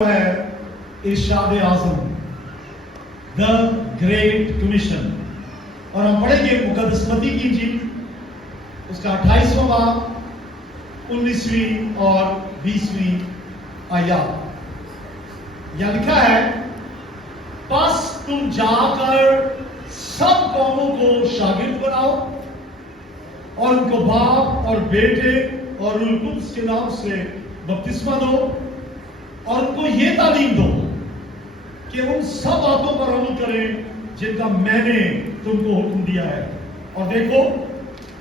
ہے ارشاد اعظم the great commission, اور ہم پڑھیں گے مقدس متی کی انجیل اس کا 28واں باب 19ویں اور 20ویں آیات۔ یہاں لکھا ہے، پس تم جا کر سب قوموں کو شاگرد بناؤ اور ان کو باپ اور بیٹے اور روح القدس کے نام سے بپتسمہ دو، اور ان کو یہ تعلیم دو کہ ان سب باتوں پر عمل کریں جن کا میں نے تم کو حکم دیا ہے، اور دیکھو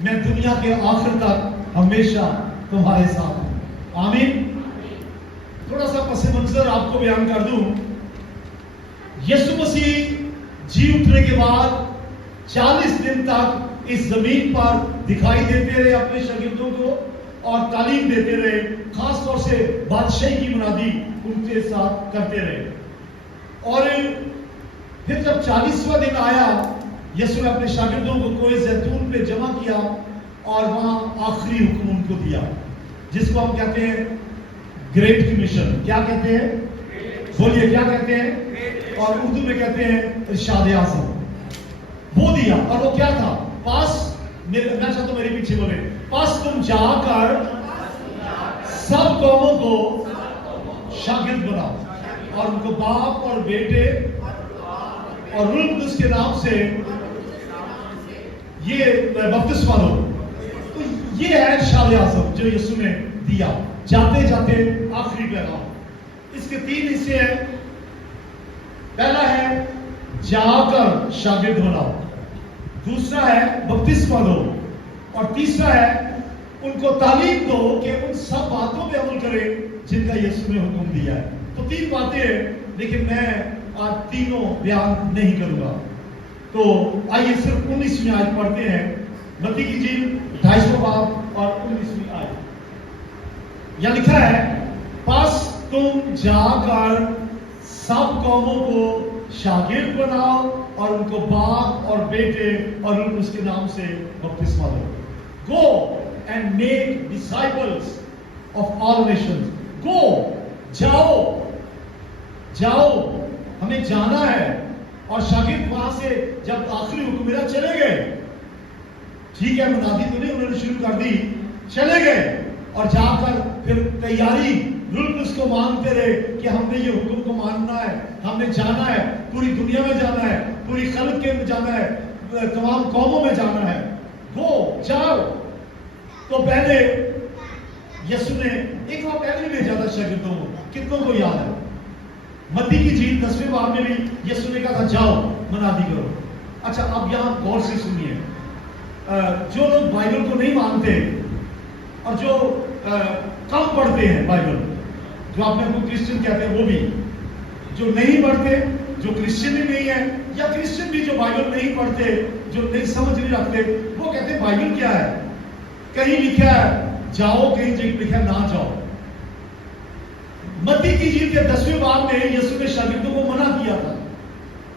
میں دنیا کے آخر تک ہمیشہ تمہارے ساتھ ہوں۔ آمین۔ تھوڑا سا پس منظر آپ کو بیان کر دوں۔ یسوع مسیح جی اٹھنے کے بعد 40 دن تک اس زمین پر دکھائی دیتے رہے اپنے شاگردوں کو اور تعلیم دیتے رہے، خاص طور سے بادشاہی کی منادی ان کے ساتھ کرتے رہے۔ اور پھر جب 40واں دن آیا، یسوع نے اپنے شاگردوں کو کوہ زیتون پہ جمع کیا اور وہاں آخری حکم ان کو دیا، جس کو ہم کہتے ہیں گریٹ کمیشن۔ کیا کہتے ہیں؟ بولیے کیا کہتے ہیں؟ اور اردو میں کہتے ہیں ارشاد اعظم۔ وہ دیا، اور وہ کیا تھا؟ میں چاہتا ہوں میرے پیچھے بولے، پس تم جا کر سب قوموں کو شاگرد بناؤ اور ان کو باپ اور بیٹے اور روح القدس کے نام سے یہ بپتسمہ دو۔ تو یہ ہے ارشاد اعظم جو یسوع نے دیا، جاتے جاتے آخری پیغام۔ اس کے 3 حصے ہیں۔ پہلا ہے جا کر شاگرد بناؤ، دوسرا ہے بپتسمہ دو، اور تیسرا ہے ان کو تعلیم دو کہ ان سب باتوں پہ عمل کریں جن کا یسوع نے حکم دیا ہے۔ تو 3 باتیں ہیں، لیکن میں آج تینوں بیان نہیں کروں گا۔ تو آئیے صرف 19ویں آیت پڑھتے ہیں، متی کی انجیل 28واں باب اور 19ویں آیت۔ یہاں لکھا ہے، پس تم جا کر سب قوموں کو شاگرد بناؤ اور ان کو باپ اور بیٹے اور ان کے نام سے بپتسمہ دو۔ Go and make disciples of all nations. Go, جاؤ، ہمیں جانا ہے۔ اور شاگرد وہاں سے جب آخری حکم ملا چلے گئے، ٹھیک ہے، منادی تو نہیں انہوں نے شروع کر دی، چلے گئے اور جا کر پھر تیاری روح القدس کو مانتے رہے کہ ہم نے یہ حکم کو ماننا ہے، ہم نے جانا ہے، پوری دنیا میں جانا ہے، پوری خلق کے میں جانا ہے، تمام قوموں میں جانا ہے۔ جاؤ۔ تو پہلے یسوع نے ایک بار پہلے بھیجا تھا شاگردوں کو، کتنوں کو یاد ہے؟ متی کی انجیل 10ویں باب میں بھی یسوع نے کہا تھا جاؤ منادی کرو۔ اچھا، اب یہاں غور سے سنیے، جو لوگ بائبل کو نہیں مانتے اور جو کم پڑھتے ہیں بائبل، جو اپنے کو کرسچن کہتے ہیں، وہ بھی جو نہیں پڑھتے، جو کرسچن بھی نہیں ہے، یا کرسچن بھی جو بائبل نہیں پڑھتے، جو نہیں سمجھ نہیں رکھتے، وہ کہتے ہیں بائبل کیا ہے؟ کہیں لکھا ہے جاؤ، کہیں لکھا ہے نہ جاؤ۔ متی کی انجیل کے 10ویں باب میں یسوع نے شاگردوں کو منع کیا تھا،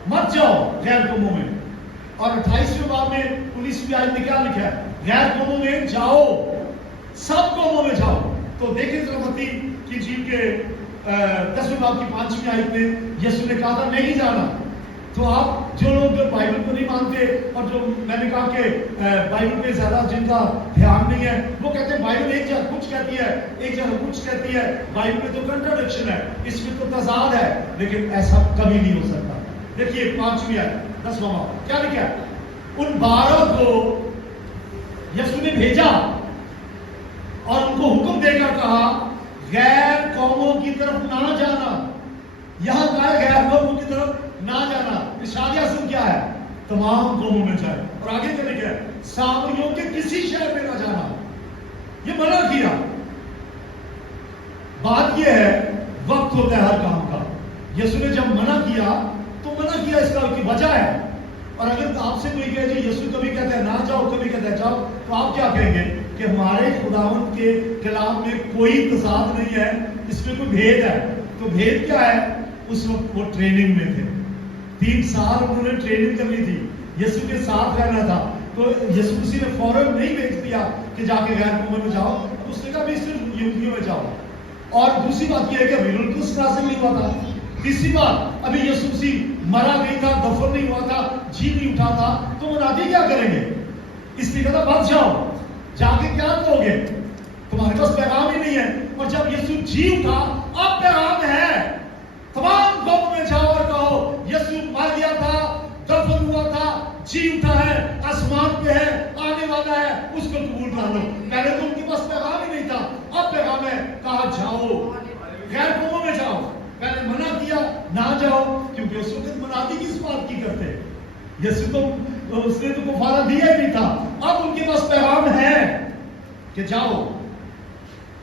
مت جاؤ غیر قوموں میں، اور 28ویں باب میں 19ویں آیت میں کیا لکھا ہے؟ غیر قوموں میں جاؤ، سب قوموں میں جاؤ۔ تو دیکھیں ذرا متی کی انجیل کے 10ویں باب کی 5ویں آیت میں یسوع نے کہا تھا نہیں جانا۔ تو آپ جو لوگ بائبل کو نہیں مانتے اور جو میں نے کہا کہ بائبل پہ زیادہ جن کا دھیان نہیں ہے، وہ کہتے ہیں بائبل ایک جگہ کچھ کہتی ہے، ایک جگہ کچھ کہتی ہے، بائبل میں تو کنٹراڈکشن ہے، اس میں تو تضاد ہے، لیکن ایسا کبھی نہیں ہو سکتا۔ دیکھیے 5ویں آیت 10واں باب کیا لکھا ہے؟ ان 12 کو یسوع نے بھیجا اور ان کو حکم دے کر کہا غیر قوموں کی طرف نہ جانا۔ یہاں کہا ہے غیر قوموں کی طرف نہ جانا۔ ارشاد اعظم کیا ہے؟ تمام قوموں میں جائے، اور آگے چلے گئے سامریوں کے کسی شہر میں نہ جانا، یہ منع کیا۔ بات یہ ہے، وقت ہوتا ہے ہر کام کا۔ یسوع نے جب منع کیا تو منع کیا، اس کا کی وجہ ہے۔ اور اگر آپ سے کوئی کہے جی یسوع کبھی کہتا ہے نہ جاؤ، کبھی کہتا ہے جاؤ، تو آپ کیا کہیں گے کہ ہمارے خداوند کے کلام میں کوئی تضاد نہیں ہے، اس میں کوئی بھید ہے۔ تو بھید کیا ہے؟ اس وقت وہ ٹریننگ میں تھے، 3 سال انہوں نے ٹریننگ کرنی تھی، یسوع کے ساتھ رہنا تھا۔ تو یسوع مسیح نے فوراً نہیں بھیج دیا کہ جا کے غیر قوموں میں جاؤ، اس نے کہا بھی صرف یہودیوں میں جاؤ۔ اور دوسری بات یہ ہے کہ روح القدس نازل نہیں ہوا تھا. تیسری بات ابھی یسوع مسیح مرا نہیں تھا, دفن نہیں ہوا تھا, جی نہیں اٹھا تھا, تو منادی کیا کریں گے؟ اس لیے کہتا بچ جاؤ, جا کے کیا کرو گے؟ تمہارے پاس پیغام ہی نہیں ہے. اور جب یسوع جی اٹھا اب پیغام ہے. تمام قوموں میں جاؤ اور کہو یسوع مر گیا تھا, دفن ہوا تھا, جی اٹھا ہے, آسمان پہ ہے, آنے والا ہے, اس کو قبول کر لو. پہلے تو ان کے پاس پیغام ہی نہیں تھا, اب پیغام ہے. کہا جاؤ, غیر قوموں میں جاؤ. پہلے منع کیا نہ جاؤ, کیونکہ اس وقت منادی کس بات کی کرتے؟ یسوع تو اس نے تو کفارہ دیا ہی نہیں تھا. اب ان کے پاس پیغام ہے کہ جاؤ.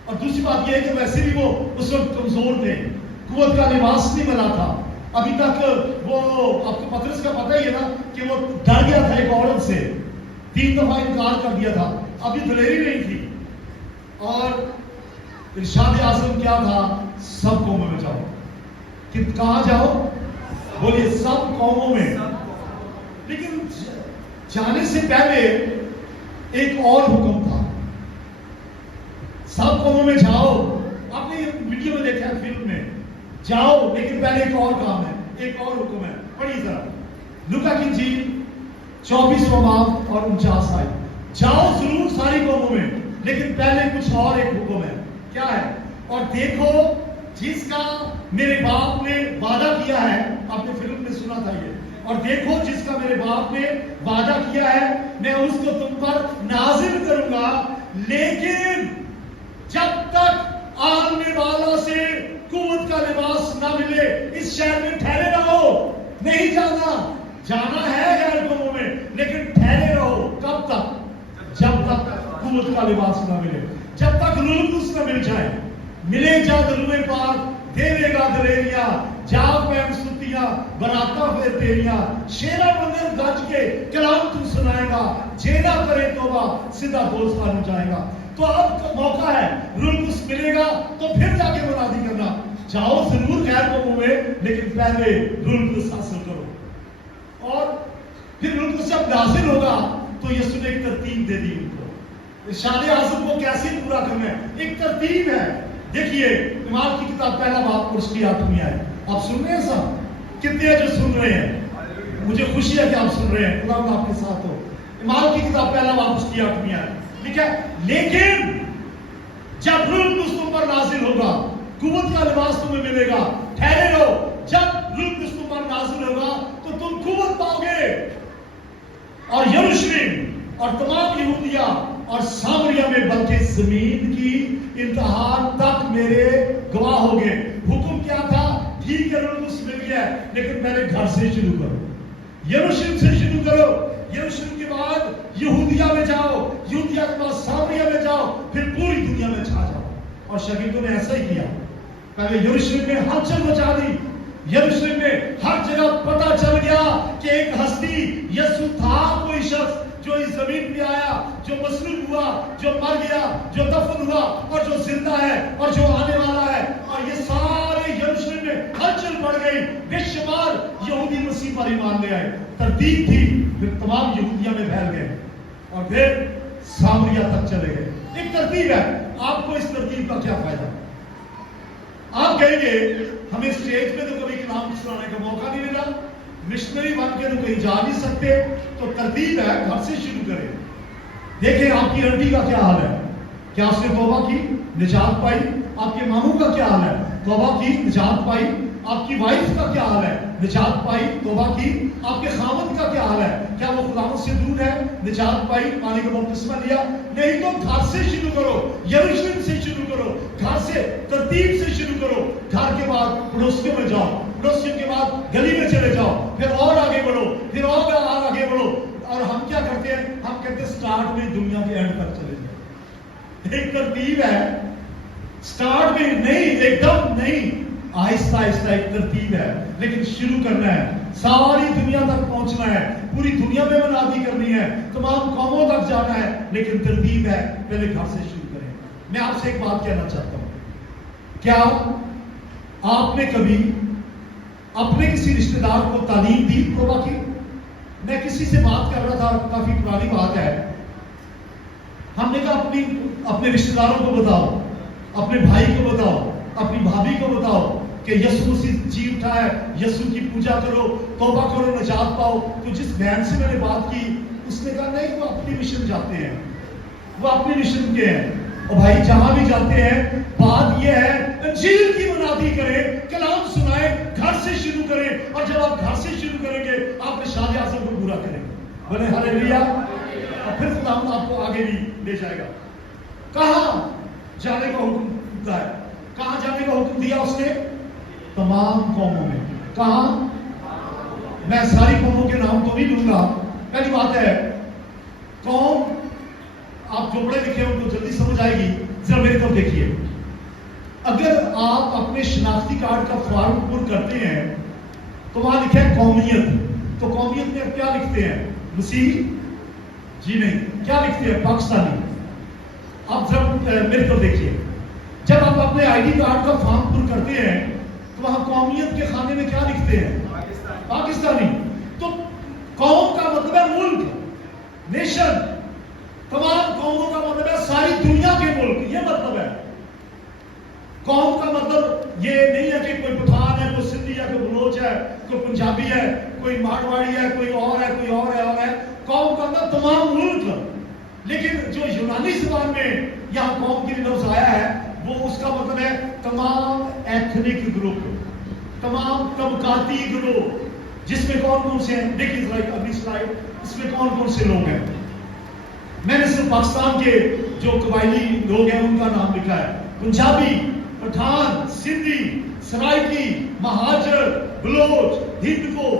اور دوسری بات یہ ہے کہ ویسے بھی وہ اس وقت کمزور تھے, قوت کا لباس نہیں ملا تھا. ابھی تک وہ آپ کو پطرس کا پتہ ہی ہے نا کہ وہ ڈر گیا تھا ایک عورت سے, 3 دفعہ انکار کر دیا تھا, ابھی دلیری نہیں تھی. اور ارشاد اعظم کیا تھا؟ سب قوموں میں جاؤ. کہ کہاں جاؤ؟ بولیے سب قوموں میں. لیکن جانے سے پہلے ایک اور حکم تھا, سب قوموں میں جاؤ. آپ نے یہ ویڈیو میں دیکھا ہے, فلم میں, جاؤ, لیکن پہلے ایک اور کام ہے, ایک اور حکم ہے. پڑھیے ذرا لوکا کی انجیل 24واں باب اور 49 آیت. جاؤ ضرور ساری قوموں میں, لیکن پہلے کچھ اور ایک حکم ہے. کیا ہے؟ اور دیکھو جس کا میرے باپ نے وعدہ کیا ہے. آپ نے فلم میں سنا تھا یہ. اور دیکھو جس کا میرے باپ نے وعدہ کیا ہے, میں اس کو تم پر نازل کروں گا, لیکن جب تک آنے والا سے قوت کا لباس نہ ملے اس شہر میں ٹھہرے رہو. نہیں جانا, جانا ہے غیر قوموں میں, لیکن ٹھہرے رہو. کب تک؟ جب تک قوت کا لباس نہ ملے, جب تک روح القدس نہ مل جائے. ملے جا دروے پاک دیوے گا دلیریا, جاگ پہن ستیاں براتا پھر تیریاں, شیرا مندر گج کے کلام تو سنائے گا, جینا کرے توبہ سیدھا دوست آنے جائے گا. تو اب موقع ہے, روح القدس ملے گا تو پھر جا کے منادی کرنا. جاؤ ضرور غیر قوموں میں, لیکن پہلے روح القدس حاصل کرو. اور پھر روح القدس جب نازل ہوگا تو یسوع نے ایک ترتیب دے دی ان کو. ارشاد اعظم کو کیسے پورا کرنا ہے, ایک ترتیب ہے. دیکھیے اعمال کی کتاب پہلا باب اور اس کی 8ویں آیت. آپ سن رہے ہیں سب؟ کتنے ہیں جو سن رہے ہیں؟ مجھے خوشی ہے کہ آپ سن رہے ہیں. خدا آپ کے ساتھ ہو. اعمال کی کتاب پہلا باب اس کی 8ویں آیت. ٹھیک ہے, لیکن جب روح القدس تم پر نازل ہوگا, قوت کا لباس تمہیں ملے گا, ٹھہرے رہو. جب روح القدس تم پر نازل ہوگا تو تم قوت پاؤ گے, اور یروشلم اور تمام یہودیہ اور سامریہ میں بلکہ زمین کی انتہا تک میرے گواہ ہو گئے. حکم کیا تھا؟ ٹھیک ہے روح القدس مل گیا ہے, لیکن پہلے گھر سے شروع کرو, یروشلم سے شروع کرو. یروشلم کے بعد یہودیہ میں جاؤ, یہودیہ کے بعد سامریہ میں جاؤ, پھر پوری دنیا میں چھا جاؤ. اور شاگردوں نے ایسا ہی کیا. پہلے یروشلم میں ہلچل مچا دی. یروشلم میں ہر جگہ پتہ چل گیا کہ ایک ہستی یسوع تھا, کوئی شخص جو اس زمین پہ آیا, جو مصلوب ہوا, جو مر گیا, جو دفن ہوا, اور جو زندہ ہے, اور جو آنے والا ہے. اور یہ سارے یروشلم میں ہلچل پڑ گئی. بے شمار یہودی مسیح پر ایمان لے آئے. ترتیب تھی, پھر تمام یہودیہ میں پھیل گئے, اور پھر سامریہ تک چلے گئے. ایک ترتیب ہے. آپ کو اس ترتیب کا کیا فائدہ؟ آپ کہیں گے ہمیں اسٹیج پہ تو کبھی کلام سنانے کا موقع نہیں ملا, مشنری بن کے تو کہیں جا نہیں سکتے, تو ترتیب ہے گھر سے شروع کریں. دیکھیں آپ کی آنٹی کا کیا حال ہے, کیا اس نے توبہ کی, نجات پائی؟ آپ کے ماموں کا کیا حال ہے, توبہ کی, نجات پائی؟ آپ کی وائف کا کیا حال ہے, نجات پائی, توبہ کی؟ آپ کے خاوند کا کیا حال ہے, کیا وہ خداوند سے دور ہے, نجات پائی, پانی کا بپتسمہ لیا؟ نہیں. تو گھر سے شروع کرو, یروشلم سے شروع کرو, گھر سے ترتیب سے شروع کرو. گھر کے بعد پڑوسیوں میں جاؤ, پڑوسیوں کے بعد گلی میں چلے جاؤ, پھر اور آگے بڑھو, پھر اور آگے بڑھو. اور ہم کیا کرتے ہیں؟ ہم کہتے ہیں سٹارٹ میں دنیا کے اینڈ تک چلے جائیں. ایک ترتیب ہے, سٹارٹ میں نہیں, ایک دم نہیں, آہستہ آہستہ ایک ترتیب ہے. لیکن شروع کرنا ہے, ساری دنیا تک پہنچنا ہے, پوری دنیا میں منادی کرنی ہے, تمام قوموں تک جانا ہے, لیکن ترتیب ہے پہلے گھر سے شروع کریں. میں آپ سے ایک بات کہنا چاہتا ہوں, کیا آپ نے کبھی اپنے کسی رشتہ دار کو تعلیم دی توبہ کی؟ میں کسی سے بات کر رہا تھا, کافی پرانی بات ہے. ہم نے کہا اپنے رشتہ داروں کو بتاؤ, اپنے بھائی کو بتاؤ, اپنی بھابھی کو بتاؤ کہ یسوع مسیح جی اٹھا ہے, یسوع کی پوجا کرو, توبہ کرو, نجات پاؤ. تو جس بہن سے میں نے بات کی اس نے کہا نہیں, وہ اپنی مشن جاتے ہیں, وہ اپنی مشن کے ہیں. اور بھائی جہاں بھی جاتے ہیں بات یہ ہے انجیل کی منادی کریں, کلام سنائیں, گھر سے شروع کریں. اور جب آپ گھر سے شروع کریں گے آپ کے شاد اعظم کو پورا کریں گے. بولے ہاللیلویا. اور پھر خدا آپ کو آگے بھی لے جائے گا. کہاں جانے کا حکم دیتا ہے, کہاں جانے کا حکم دیا اس نے؟ تمام قوموں میں. کہاں؟ میں ساری قوموں کے نام تو نہیں لوں گا. پہلی بات ہے قوم, آپ جو پڑھے لکھے ان کو جلدی سمجھ آئے گی. ذرا میری طرف دیکھیے, اگر آپ اپنے شناختی کارڈ کا فارم پر کرتے ہیں تو وہاں لکھا ہے قومیت. تو قومیت میں کیا لکھتے ہیں؟ مسیحی؟ جی نہیں. کیا لکھتے ہیں؟ پاکستانی. آپ ذرا میری طرف دیکھیے, جب آپ اپنے آئی ڈی کارڈ کا فارم پر کرتے ہیں تو وہاں قومیت کے خانے میں کیا لکھتے ہیں؟ پاکستانی. تو قوم کا مطلب ہے ملک, نیشن. تمام قوموں کا مطلب ہے ساری دنیا کے ملک, یہ مطلب ہے. قوم کا مطلب یہ نہیں ہے کہ کوئی پٹھان ہے, کوئی سندھی ہے, کوئی بلوچ ہے, کوئی پنجابی ہے, کوئی مارواڑی ہے, کوئی اور ہے, کوئی اور ہے, اور ہے. قوم کا مطلب تمام ملک. لیکن جو یونانی زبان میں یہاں قوم کے لیے لفظ آیا ہے وہ اس کا مطلب ہے تمام ایتھنک گروپ, تمام طبقاتی گروہ. جس میں کون کون سے ہیں دیکھیے اگلی سلائیڈ, اس میں کون کون سے لوگ ہیں. میں نے صرف پاکستان کے جو قبائلی لوگ ہیں ان کا نام لکھا ہے. پنجابی, پٹھان, سندھی, سرائکی, مہاجر, بلوچ, ہندکو,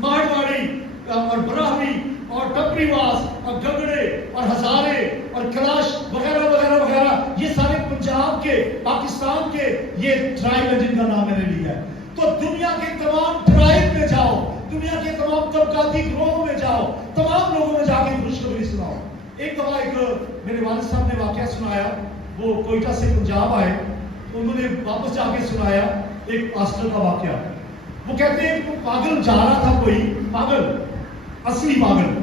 مارواڑی اور براہوی اور ٹپری واس اور گگڑے اور ہزارے اور کلاش وغیرہ وغیرہ وغیرہ. یہ سارے پنجاب کے, پاکستان کے یہ ٹرائب ہے جن کا نام میں نے لیا ہے. تو دنیا کے تمام ٹرائب میں جاؤ, دنیا کے تمام طبقاتی گروہوں میں جاؤ, تمام لوگوں میں جا کے خوشخبری سناؤ. ایک دفعہ ایک میرے والد صاحب نے واقعہ سنایا. وہ کوئٹہ سے پنجاب آئے تو انہوں نے واپس جا کے سنایا ایک پاسٹر کا واقعہ. وہ کہتے ہیں کہ پاگل جا رہا تھا, کوئی پاگل, اصلی پاگل.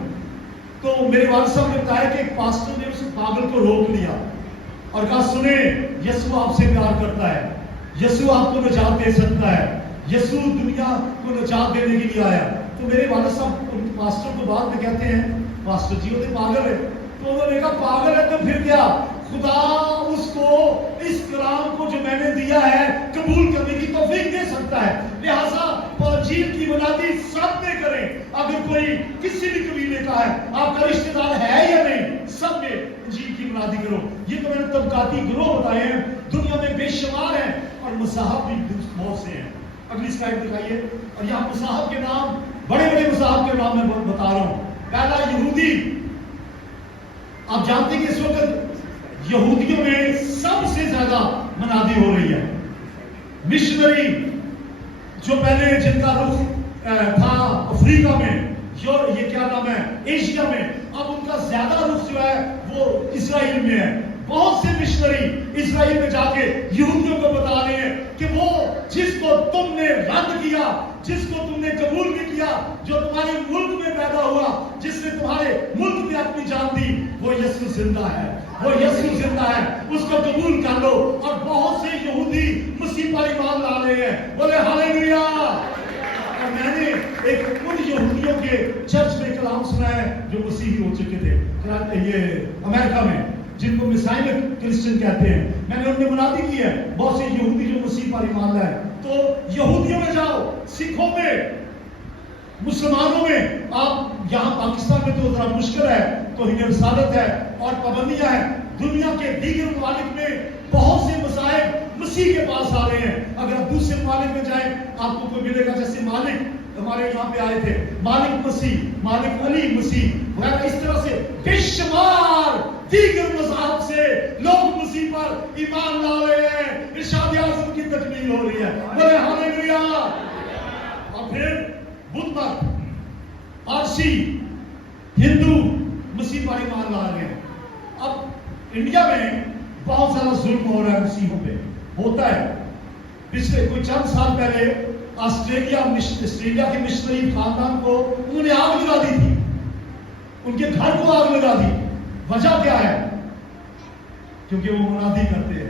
تو میرے والد صاحب نے بتایا کہ ایک پاسٹر نے اس پاگل کو روک لیا اور کہا سنیں یسوع آپ سے پیار کرتا ہے, یسوع آپ کو نجات دے سکتا ہے, یسوع دنیا کو نجات دینے کے لیے آیا. تو میرے والد صاحب ان پاسٹر کو بعد میں کہتے ہیں پاسٹر جی وہ تو پاگل ہے. تو انہوں نے کہا پاگل ہے تو پھر کیا, خدا اس کو اس کلام کو جو میں نے دیا ہے قبول کرنے کی توفیق دے سکتا ہے. لہٰذا انجیل کی منادی سب نے کریں. اگر کوئی کسی بھی قبیلے کا ہے, آپ کا رشتہ دار ہے یا نہیں, سب نے انجیل کی منادی کرو. یہ تو میں نے طبقاتی گروہ بتائے ہیں, دنیا میں بے شمار ہیں اور مذاہب بھی بہت سے ہیں. اگلی سلائڈ دکھائیے. اور یہاں مذاہب کے نام, بڑے بڑے مذاہب کے نام میں بتا رہا ہوں. پہلا یہودی. آپ جانتے ہیں کہ اس وقت یہودیوں میں سب سے زیادہ منادی ہو رہی ہے. مشنری جو پہلے جن کا رخ تھا افریقہ میں, یہ کیا نام ہے, ایشیا میں, اب ان کا زیادہ رخ جو ہے وہ اسرائیل میں ہے. بہت سے مشنری اسرائیل میں جا کے یہودیوں کو بتا رہے ہیں کہ وہ جس کو تم نے رد کیا, جس کو تم نے قبول نہیں کیا, جو تمہارے ملک میں پیدا ہوا, جس نے تمہارے ملک میں اپنی جان دی, وہ یسوع زندہ ہے, وہ یسوع زندہ ہے, اس کو قبول کر لو. اور بہت سے یہودی مسیح پر ایمان لا رہے ہیں. بولے ہاللیلویا. اور میں نے ایک ان یہودیوں کے چرچ میں کلام سنا ہے جو مسیحی ہو چکے تھے, یہ امریکہ میں, جن کو مسائل کرسچن کہتے ہیں. میں نے ان میں منادی کی ہے بہت سے یہودی جو مسیح پر ایمان لائے. تو یہودیوں میں جاؤ, سکھوں میں, مسلمانوں میں. آپ یہاں پاکستان میں تو ذرا مشکل ہے, توہین رسالت ہے اور پابندیاں ہیں. دنیا کے دیگر ممالک میں بہت سے مذاہب مسیح کے پاس آ رہے ہیں. اگر آپ دوسرے ممالک میں جائیں آپ کو کوئی ملے گا, جیسے مالک ہمارے یہاں پہ آئے تھے, مالک مسیح, مالک علی مسیح وغیرہ. اس طرح سے بے شمار دیگر مذاہب سے لوگ مسیح پر ایمان لا رہے ہیں. ارشاد اعظم کی تکمیل ہو رہی ہے. بولے ہاللیلویا. اور پھر بدھ مت, پارسی, ہندو مسیح پر ایمان لا رہے ہیں. اب انڈیا میں بہت زیادہ ظلم ہو رہا ہے مسیحوں پہ, ہوتا ہے. پچھلے کوئی چند سال پہلے آسٹریلیا کے مشنری خاندان کو انہوں نے آگ لگا دی تھی, ان کے گھر کو آگ لگا دی. وجہ کیا ہے؟ کیونکہ وہ منادی کرتے ہیں